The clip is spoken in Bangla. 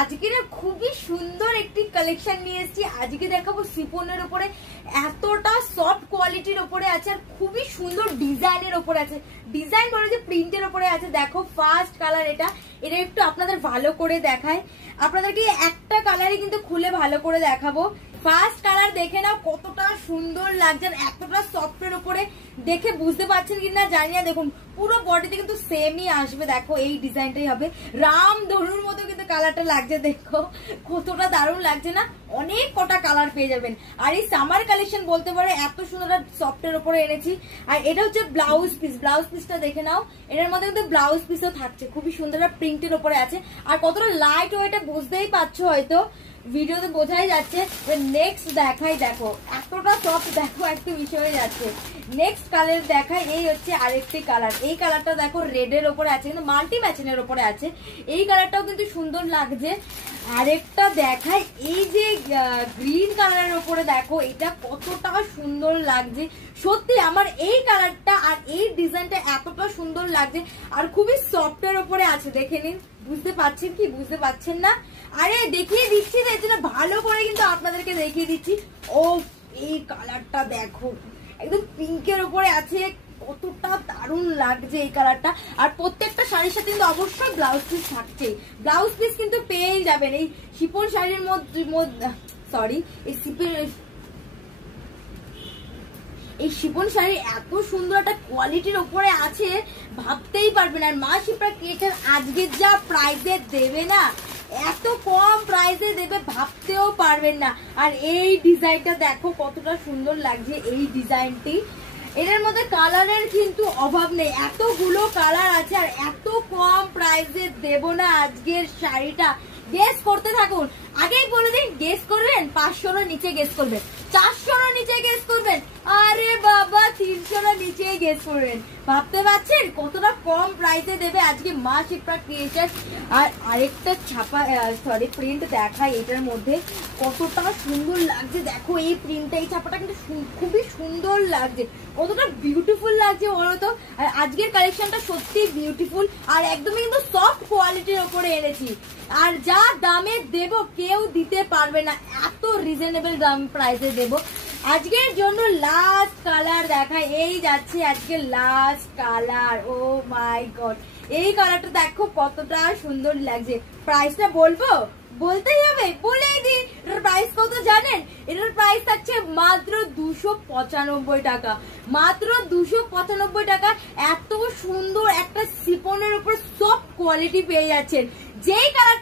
আজকে খুবই সুন্দর একটি কালেকশন নিয়ে এসেছি। আজকে দেখাবো শিফনের উপরে, এতটা সফট কোয়ালিটির উপরে আছে আর খুবই সুন্দর ডিজাইনের উপরে আছে। ডিজাইন বলে যে প্রিন্টের উপরে আছে। দেখো ফার্স্ট কালার এটা একটু আপনাদের ভালো করে দেখায়। আপনাদেরকে একটা কালারই কিন্তু খুলে ভালো করে দেখাবো। ফার্স্ট কালার দেখে নাও কতটা সুন্দর লাগছে, এতটা সফটের উপরে। দেখে বুঝতে পারছেন কিনা জানি না, দেখুন পুরো বডিতে কিন্তু সেমই আসবে। দেখো এই ডিজাইনটাই হবে, রাম ধনুর মতো কিন্তু কালারটা লাগছে। দেখো কতটা দারুণ লাগছে না, অনেক কটা কালার পেয়ে যাবেন। আর এই সামার কালেকশন বলতে পারে এত সুন্দর সফটের উপরে এনেছি। আর এটা হচ্ছে ব্লাউজ পিস, ব্লাউজ পিসটা দেখে নাও। এটার মধ্যে কিন্তু ব্লাউজ পিসও থাকছে, খুবই সুন্দর প্রিন্টের উপরে আছে। আর কতটা লাইট ওয়েট বুঝতেই পারছো হয়তো, ভিডিওতে বোঝাই যাচ্ছে। নেক্সট দেখাই, দেখো এতটা সফট, দেখো একটু মিশে হয়ে যাচ্ছে। নেক্সট কালার দেখাই, এই হচ্ছে আরেকটি কালার। এই কালারটা দেখো রেডের ওপরে আছে, কিন্তু মাল্টি ম্যাচিনের ওপরে আছে। এই কালারটাও কিন্তু সুন্দর লাগছে। আরেকটা দেখাই, এই যে গ্রিন কালারের ওপরে দেখো, এটা কতটা সুন্দর লাগছে। সত্যি আমার এই কালারটা আর এই ডিজাইনটা এতটা সুন্দর লাগছে আর খুবই সফটের ওপরে আছে। দেখে নিন, বুঝতে পারছেন কি বুঝতে পারছেন না? আরে দেখিয়ে দিচ্ছি, এর জন্য ভালো করে কিন্তু আপনাদেরকে দেখিয়ে দিচ্ছি। ও এই কালারটা দেখো, একদম পিঙ্কের উপরে আছে, কতটা দারুণ লাগছে এই কালারটা। আর প্রত্যেকটা শাড়ির সাথে কিন্তু অবশ্যই ব্লাউজ পিস থাকছে। ব্লাউজ পিস কিন্তু পেয়েই যাবেন। এই শিফন শাড়ির মধ্যে সরি এই শিফন শাড়ি এত সুন্দর একটা কোয়ালিটির উপরে আছে, ভাবতেই পারবেন। আর মা শিপ্রা ক্রিয়েশন আজকে যা প্রাইসে দেবে না, এত কম প্রাইসে দেবে ভাবতেও পারবেন না। আর এই ডিজাইনটা দেখো কতটা সুন্দর লাগছে। এই ডিজাইনটি, এর মধ্যে কালারের কিন্তু অভাব নেই, এতগুলো কালার আছে আর এত কম প্রাইসে দেব না আজকের শাড়িটা। গেস করতে থাকুন, আগেই বলে দিন গেস করবেন 500 নিচে গেস করবেন, 400 নিচে গেস করবেন, আরে বাবা 300 নিচে গেস করবেন। ভাবতে পারছেন কতটা কম প্রাইসে দেবে আজকে মা শিপ্রা ক্রিয়েশন। আর আরেকটা ছাপা সরি প্রিন্ট দেখাই, এটার মধ্যে কতটা সুন্দর লাগছে। দেখো এই প্রিন্টটা, এই ছাপাটা কিন্তু খুবই সুন্দর লাগছে, কতটা বিউটিফুল লাগছে বলো তো। আর আজকের কালেকশনটা সত্যি বিউটিফুল আর একদমই কিন্তু সফট কোয়ালিটির ওপরে এনেছি। আর যা দামে দেব কেউ দিতে পারবে না, এত রিজনেবল দাম প্রাইসে দেব। আজকের জন্য লাস্ট কালার দেখায়, এই যাচ্ছে আজকে লাস্ট কালার। ও মাই গড, এই কালারটা দেখো কতটা সুন্দর লাগছে। প্রাইসটা বলবো, বলতেই হবে, বলেই দিই। এটার প্রাইস কত জানেন? এটার প্রাইস থাকছে মাত্র 295 টাকা, মাত্র 295 টাকা। এত সুন্দর একটা শিফনের উপর সফট কোয়ালিটি পেয়ে যাচ্ছেন। যেই কালার